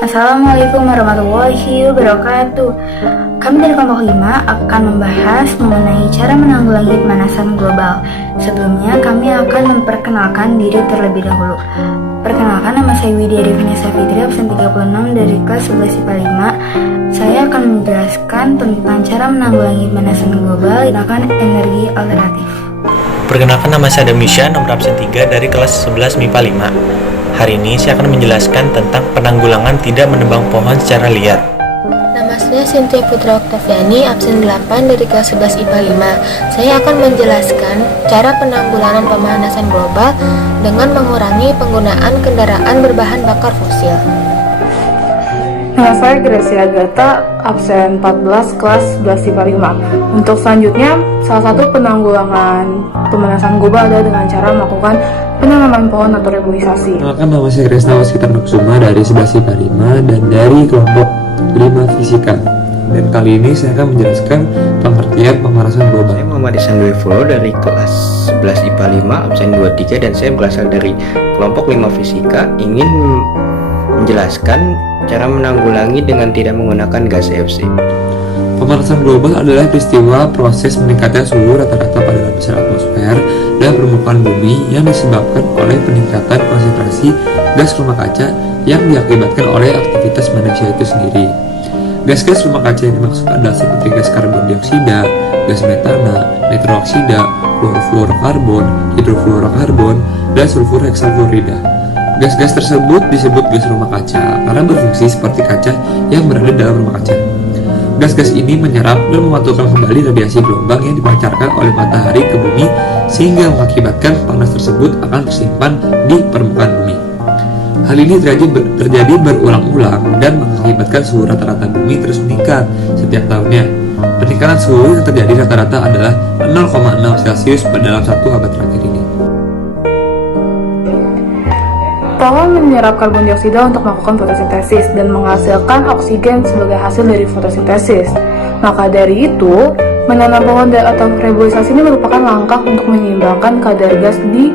Assalamualaikum warahmatullahi wabarakatuh. Kami dari kelompok 5 akan membahas mengenai cara menanggulangi pemanasan global. Sebelumnya kami akan memperkenalkan diri terlebih dahulu. Perkenalkan, nama saya Widya Vanessa Fitri, absen 36 dari kelas 11 IPA 5. Saya akan menjelaskan tentang cara menanggulangi pemanasan global menggunakan energi alternatif. Perkenalkan, nama saya Demisha, nomor absen 3 dari kelas 11 MIPA 5. Hari ini saya akan menjelaskan tentang penanggulangan tidak menebang pohon secara liar. Nama saya Cynthia Putra Oktaviani, absen 8 dari kelas 11 IPA 5. Saya akan menjelaskan cara penanggulangan pemanasan global dengan mengurangi penggunaan kendaraan berbahan bakar fosil. Nama saya Gracia Agatha, absen 14 kelas 11 IPA 5. Untuk selanjutnya, salah satu penanggulangan pemanasan global adalah dengan cara melakukan penanaman pohon atau reboisasi. Perkenalkan, nama saya Kresna Waskita Nuksuma dari 11 IPA 5 dan dari kelompok 5 Fisika. Dan kali ini saya akan menjelaskan pengertian pemanasan global. Saya Muhammad Ihsan Dwi Fulo dari kelas 11 IPA 5, absen 23, dan saya berasal dari kelompok 5 Fisika, ingin menjelaskan cara menanggulangi dengan tidak menggunakan gas CFC. Pemanasan global adalah peristiwa proses meningkatnya suhu rata-rata pada lapisan atmosfer dan permukaan bumi yang disebabkan oleh peningkatan konsentrasi gas rumah kaca yang diakibatkan oleh aktivitas manusia itu sendiri. Gas-gas rumah kaca yang dimaksud adalah seperti gas karbon dioksida, gas metana, nitrooksida, fluorofluorokarbon, hidrofluorokarbon, dan sulfur heksaklorida. Gas-gas tersebut disebut gas rumah kaca karena berfungsi seperti kaca yang berada dalam rumah kaca. Gas-gas ini menyerap dan memantulkan kembali radiasi gelombang yang dipancarkan oleh matahari ke bumi sehingga mengakibatkan panas tersebut akan tersimpan di permukaan bumi. Hal ini terjadi berulang-ulang dan mengakibatkan suhu rata-rata bumi terus meningkat setiap tahunnya. Peningkatan suhu yang terjadi rata-rata adalah 0,6 Celcius pada dalam satu abad terakhir ini. Pohon menyerap karbon dioksida untuk melakukan fotosintesis dan menghasilkan oksigen sebagai hasil dari fotosintesis. Maka dari itu, menanam pohon atau reboisasi ini merupakan langkah untuk menyeimbangkan kadar gas di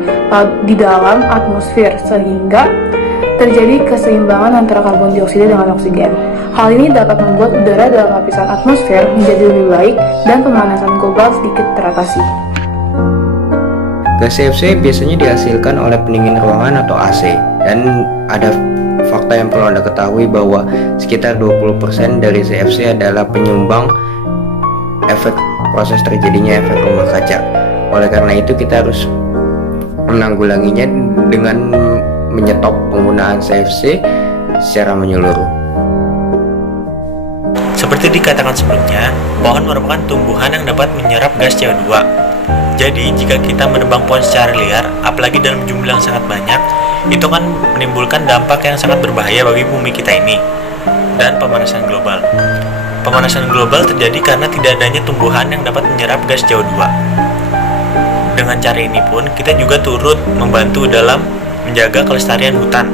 dalam atmosfer sehingga terjadi keseimbangan antara karbon dioksida dengan oksigen. Hal ini dapat membuat udara dalam lapisan atmosfer menjadi lebih baik dan pemanasan global sedikit teratasi. Gas CFC biasanya dihasilkan oleh pendingin ruangan atau AC, dan ada fakta yang perlu Anda ketahui bahwa sekitar 20% dari CFC adalah penyumbang efek proses terjadinya efek rumah kaca. Oleh karena itu kita harus menanggulanginya dengan menyetop penggunaan CFC secara menyeluruh. Seperti dikatakan sebelumnya, pohon merupakan tumbuhan yang dapat menyerap gas CO2. Jadi, jika kita menebang pohon secara liar, apalagi dalam jumlah yang sangat banyak, itu kan menimbulkan dampak yang sangat berbahaya bagi bumi kita ini dan pemanasan global. Pemanasan global terjadi karena tidak adanya tumbuhan yang dapat menyerap gas CO2. Dengan cara ini pun, kita juga turut membantu dalam menjaga kelestarian hutan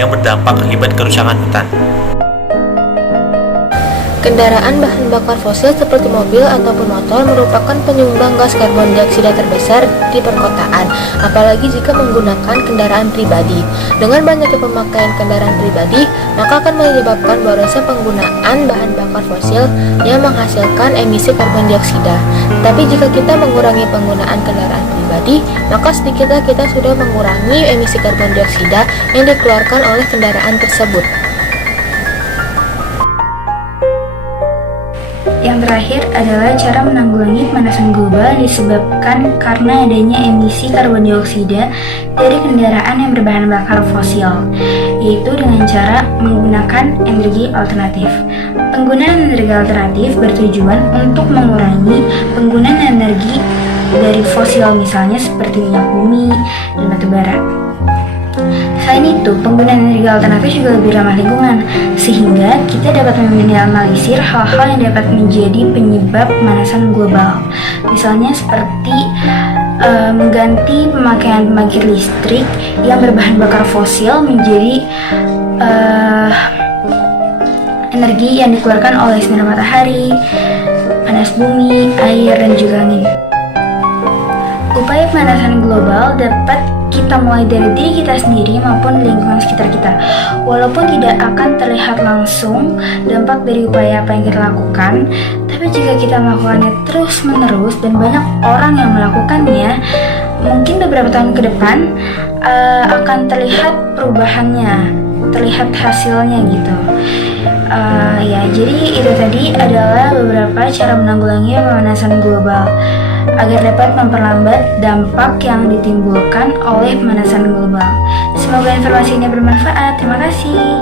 yang berdampak akibat kerusakan hutan. Kendaraan bahan bakar fosil seperti mobil ataupun motor merupakan penyumbang gas karbon dioksida terbesar di perkotaan, apalagi jika menggunakan kendaraan pribadi. Dengan banyaknya pemakaian kendaraan pribadi, maka akan menyebabkan borosnya penggunaan bahan bakar fosil yang menghasilkan emisi karbon dioksida. Tapi jika kita mengurangi penggunaan kendaraan pribadi, maka sedikitnya kita sudah mengurangi emisi karbon dioksida yang dikeluarkan oleh kendaraan tersebut. Yang terakhir adalah cara menanggulangi pemanasan global disebabkan karena adanya emisi karbon dioksida dari kendaraan yang berbahan bakar fosil, yaitu dengan cara menggunakan energi alternatif. Penggunaan energi alternatif bertujuan untuk mengurangi penggunaan energi dari fosil, misalnya seperti minyak bumi dan batu bara. Selain itu, penggunaan energi alternatif juga lebih ramah lingkungan, sehingga kita dapat meminimalisir hal-hal yang dapat menjadi penyebab pemanasan global. Misalnya seperti mengganti pemakaian pembangkit listrik yang berbahan bakar fosil menjadi energi yang dikeluarkan oleh sinar matahari, panas bumi, air, dan juga angin. Upaya pemanasan global dapat kita mulai dari diri kita sendiri maupun lingkungan sekitar kita. Walaupun tidak akan terlihat langsung dampak dari upaya apa yang kita lakukan, tapi jika kita melakukannya terus-menerus dan banyak orang yang melakukannya, mungkin beberapa tahun ke depan akan terlihat perubahannya, terlihat hasilnya gitu. Ya, jadi itu tadi adalah beberapa cara menanggulangi pemanasan global agar dapat memperlambat dampak yang ditimbulkan oleh pemanasan global. Semoga informasi ini bermanfaat. Terima kasih.